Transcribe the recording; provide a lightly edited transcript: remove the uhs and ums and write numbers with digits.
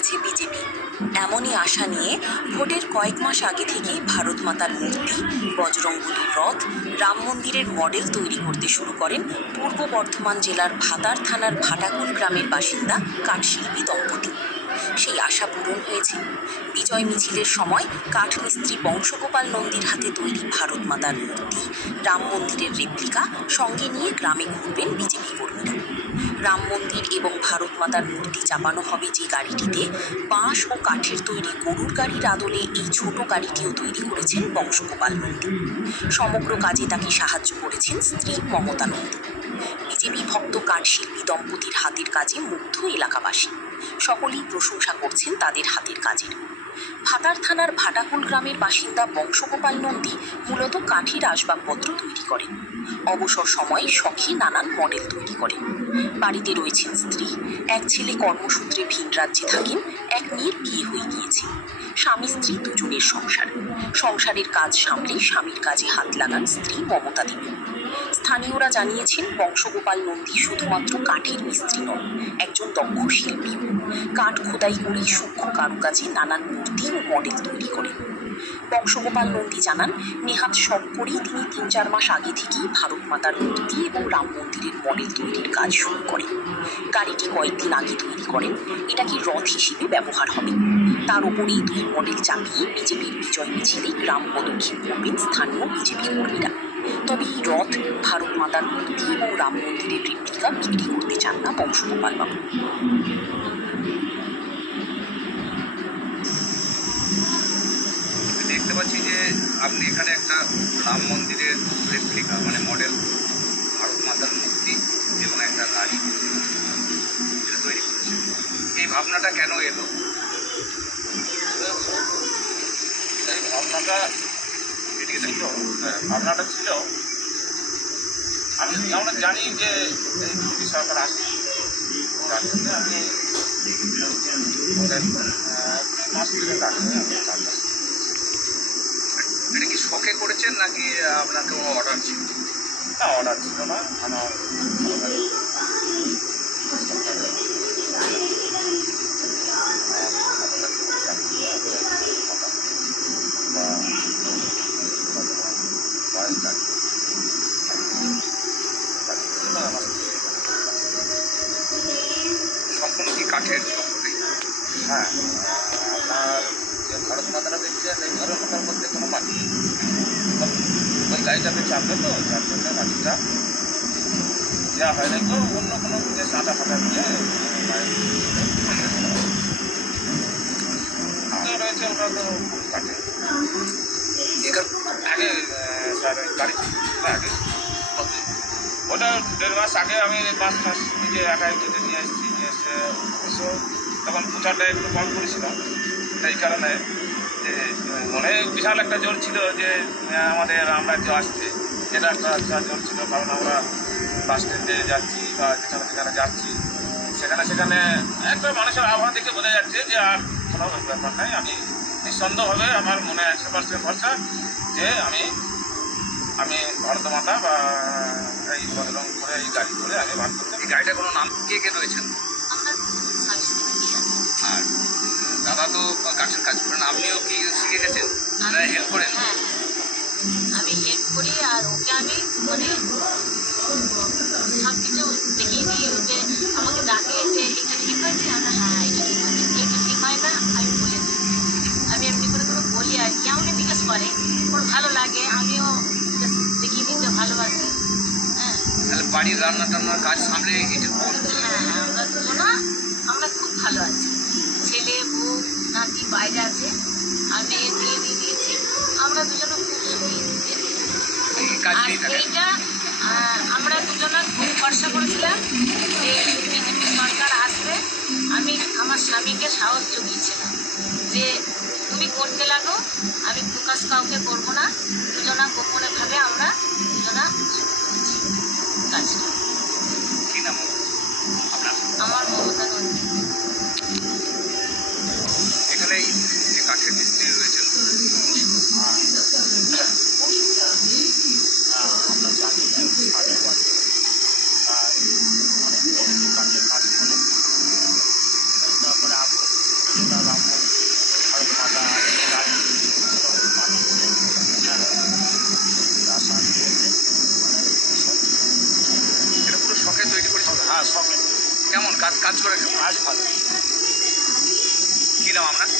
গেছে বিজেপি। এমনই আশা নিয়ে ভোটের কয়েক মাস আগে থেকেই ভারত মাতার মূর্তি, বজরংবলীর রথ, রাম মন্দিরের মডেল তৈরি করতে শুরু করেন পূর্ব বর্ধমান জেলার ভাতার থানার ভাটাকুল গ্রামের বাসিন্দা কাঠশিল্পী দম্পতি। সেই আশা পূরণ হয়েছে। বিজয় মিছিলের সময় কাঠমিস্ত্রি বংশগোপাল নন্দীর হাতে তৈরি ভারত মাতার মূর্তি, রাম মন্দিরের রেপ্লিকা সঙ্গে নিয়ে গ্রামে ঘুরবেন বিজেপি কর্মীরা। রাম মন্দির এবং ভারত মাতার মূর্তি চাপানো হবে যে গাড়িটিতে, বাঁশ ও কাঠের তৈরি গরুর গাড়ির আদলে এই ছোট গাড়িটিও তৈরি করেছেন বংশগোপাল নন্দী। সমগ্র কাজে তাকে সাহায্য করেছেন স্ত্রী মমতা নন্দী। বিজেপি ভক্ত কাঠশিল্পী দম্পতির হাতের কাজে মুগ্ধ এলাকাবাসী। সকলেই প্রশংসা করছেন তাদের হাতের কাজের। ভাতার থানার ভাটাকুল গ্রামের বাসিন্দা বংশগোপাল নন্দী মূলত কাঠের আসবাবপত্র তৈরি করেন। অবসর সময়ে শখে নানান মডেল তৈরি করেন। বাড়িতে রয়েছেন স্ত্রী, এক ছেলে কর্মসূত্রে ভিন রাজ্যে থাকেন, এক মেয়ের বিয়ে হয়ে গিয়েছে। স্বামী স্ত্রী দুজনের সংসারের কাজ সামলে স্বামীর কাজে হাত লাগান স্ত্রী মমতা দেবী। স্থানীয়রা জানিয়েছেন বংশগোপাল নন্দী শুধুমাত্র কাঠের মিস্ত্রি নন, একজন দক্ষ শিল্পীও। কাঠ খোদাই করে সূক্ষ্ম কারুকাজে নানান মূর্তি ও মডেল তৈরি করেন। বংশগোপাল নন্দী জানান, নেহাত শখ করেই তিনি ৩-৪ মাস আগে থেকেই ভারত মাতার মূর্তি এবং রাম মন্দিরের মডেল তৈরির কাজ শুরু করেন। গাড়িটি কয়েকদিন আগে তৈরি করেন, এটাকে রথ হিসেবে ব্যবহার হবে। তার উপরেই 2 মডেল চাপিয়ে বিজেপির বিজয় মিছিলে গ্রাম প্রদক্ষিণ করবেন স্থানীয় বিজেপি কর্মীরা। তবে এই রথ, ভারত মাতার মূর্তি এবং রাম মন্দিরের রেপ্লিকা বিক্রি করতে চান না বংশগোপাল বাবু। দেখতে পাচ্ছি যে আপনি এখানে একটা রাম মন্দিরের রেপ্লিকা মানে মডেল, ভারত মাতার মূর্তি এবং একটা গাড়ি এটা তৈরি করেছেন। এই ভাবনাটা কেন এলো? এই ভাবনাটা ভাবনাটা ছিল, আমরা জানি যে এই মোদী সরকার আসছে, তার জন্য আমি মাস ধরে এটা কি শখে করেছেন নাকি আপনার কোনো অর্ডার ছিল? না, অর্ডার ছিল না, আমার ভালো লাগে। সম্পূর্ণ কি কাঠের? হ্যাঁ, আপনার যে ভারত মাতারা দেখছেন এই ভারত মাতার মধ্যে কোনো মাটি নেই। ওই গাড়িটাকে চাপবে তো, যার জন্য মাটিটা দেওয়া হয় না, তো অন্য কোনো যে সাঁটা ফাটা দিয়ে রয়েছে ওটা তো কাটে। এখান আগে স্যার ওই গাড়ি আগে ওটা 1.5 মাস আগে আমি মাছ নিজে একাই কেটে নিয়ে এসেছি। নিয়ে এসে অবশ্য তখন প্রচারটা একটু কম করেছিলাম, এই কারণে যে মনে বিশাল একটা জোর ছিল যে আমাদের রাম রাজ্য আসছে, এটা একটা জোর ছিল। কারণ আমরা বাস স্ট্যান্ডে যাচ্ছি বা যেখানে যাচ্ছি সেখানে একটা মানুষের আবহাওয়া দেখে বোঝা যাচ্ছে যে আর কোনো ব্যাপার নাই। আমি নিঃসন্দেহভাবে আমার মনে 100% ভরসা যে আমি ভারত মাতা বা এই বদলং করে এই গাড়ি করে আগে ভাগ করতে। এই গাড়িটা কোনো নাম কে রয়েছেন? আর দাদা তো কাঠের কাজ করেন, আপনিও কি শিখে গেছেন? হেল্প করেন? হ্যাঁ, আমি হেল্প করি। আর ওকে আমি মানে সব কিছু দেখিয়ে দিই। ওকে আমাকে ডাকে যে এটা ঠিক হয়েছে, আমরা হ্যাঁ এটা ঠিক হয়েছে, এটা ঠিক হয় না আমি বলে দিই। আমি এমনি করে বলি আর কি, আমাকে জিজ্ঞেস করে, ওর ভালো লাগে, আমিও দেখিয়ে দিতে ভালোবাসি। হ্যাঁ, তাহলে বাড়ির রান্না টান্নার কাজ সামলে এটা করছে। হ্যাঁ, আমরা দুজনা আমরা খুব ভালো আছি। ছেলে বউ নাতি বাইরে আছে, আমি বিয়ে দিয়ে দিয়েছি, আমরা দুজনে খুব সুখী। আর এইটা আমরা দুজনে খুব ভরসা করেছিলাম যে বিজেপি সরকার আসবে। আমি আমার স্বামীকে সাহস জুগিয়েছিলাম যে তুমি করতে লাগো, আমি প্রকাশ কাউকে করবো না, দুজনা গোপনেভাবে আমরা দুজনা শুরু করেছি কাজটা। কি নাম আপনার? আমার মমতা নন্দী। এখানে যে কাঠের মিস্ত্রি রয়েছেন, আমরা জানি অনেক কাজের কাজ করে, তারপরে করে কেমন? আজ ভালো। কী নাম আপনার?